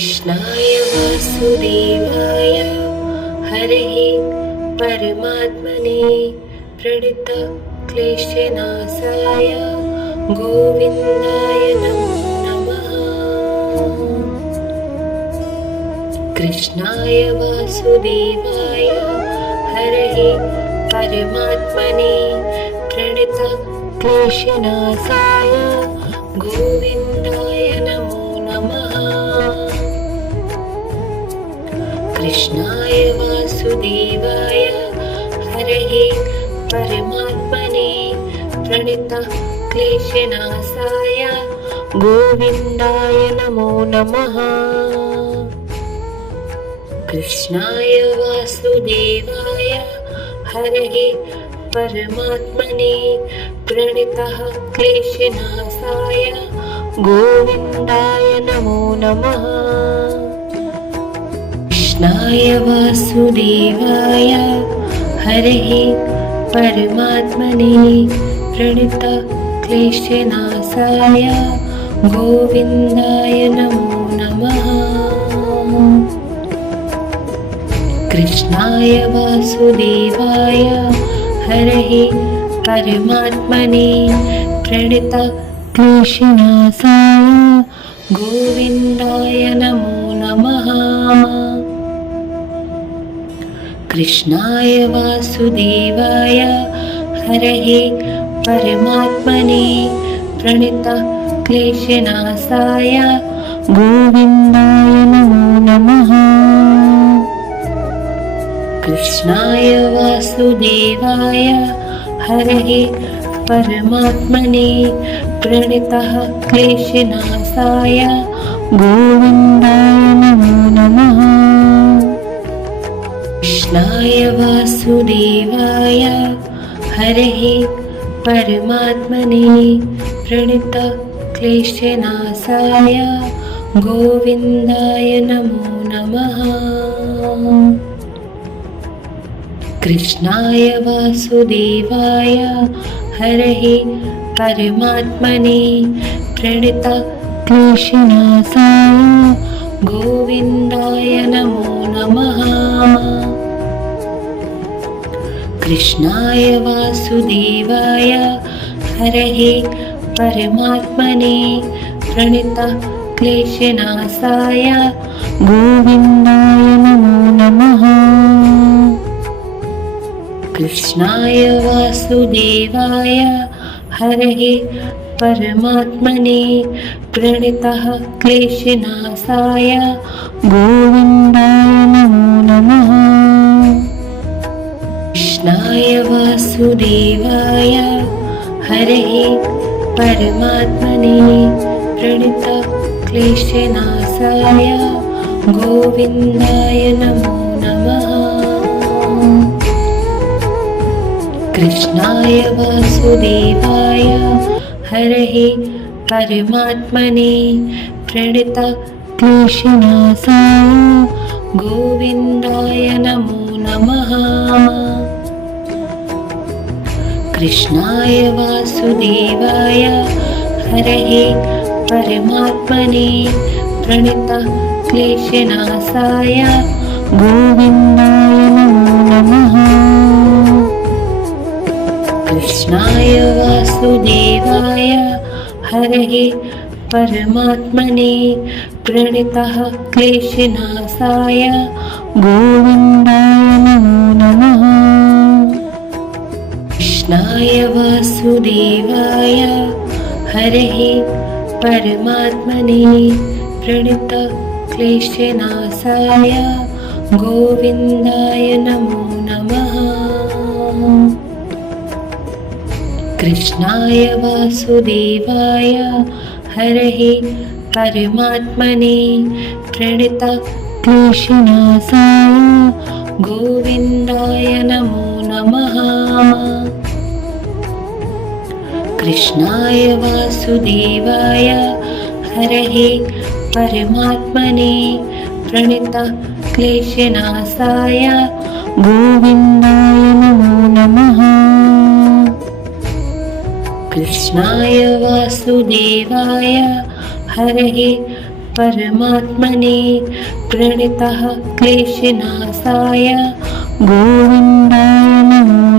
कृष्णाय वासुदेवाय हरये परमात्मने प्रणतक्लेशनाशाय गोविन्दाय नमो नमः। कृष्णाय वासुदेवाय हरये परमात्मने प्रणतक्लेशनाशाय गोविन्दाय नमो नमः। कृष्णाय वासुदेवाय हरये परमात्मने प्रणतक्लेशनाशाय गोविन्दाय नमो नमः। कृष्णाय वासुदेवाय हरये परमात्मने प्रणतक्लेशनाशाय गोविन्दाय नमो नमः। कृष्णाय वासुदेवाय हरये परमात्मने प्रणतक्लेशनाशाय गोविन्दाय नमो नमः। कृष्णाय वासुदेवाय हरये परमात्मने प्रणतक्लेशनाशाय गोविन्दाय नमो नमः। कृष्णाय वासुदेवाय हरये परमात्मने प्रणतक्लेशनाशाय गोविन्दाय नमो नमः। कृष्णाय वासुदेवाय हरये परमात्मने प्रणतक्लेशनाशाय गोविन्दाय नमो नमः। कृष्णाय वासुदेवाय हरये परमात्मने प्रणतक्लेशनाशाय गोविन्दाय नमो नमः। कृष्णाय वासुदेवाय हरये परमात्मने प्रणतक्लेशनाशाय गोविन्दाय नमो नमः। कृष्णाय वासुदेवाय हरये परमात्मने प्रणतक्लेशनाशाय गोविन्दाय नमो नमः। कृष्णाय वासुदेवाय हरये परमात्मने प्रणतक्लेशनाशाय गोविन्दाय नमो नमः। कृष्णाय वासुदेवाय हरये परमात्मने प्रणतक्लेशनाशाय गोविन्दाय नमो नमः। कृष्णाय वासुदेवाय हरये परमात्मने प्रणतक्लेशनाशाय गोविन्दाय नमो नमः। कृष्णाय वासुदेवाय हरये परमात्मने प्रणतक्लेशनाशाय गोविन्दाय नमो नमः। कृष्णाय वासुदेवाय हरये परमात्मने प्रणतक्लेशनाशाय गोविन्दाय नमो नमः। कृष्णाय वासुदेवाय हरये परमात्मने प्रणतक्लेशनाशाय गोविन्दाय नमो नमः। कृष्णाय वासुदेवाय हरये परमात्मने प्रणतक्लेशनाशाय गोविन्दाय नमो नमः। कृष्णाय वासुदेवाय हरये परमात्मने प्रणतक्लेशनाशाय गोविन्दाय नमो नमः। कृष्णाय वासुदेवाय हरये परमात्मने प्रणतः क्लेशनाशाय गोविन्दाय नमो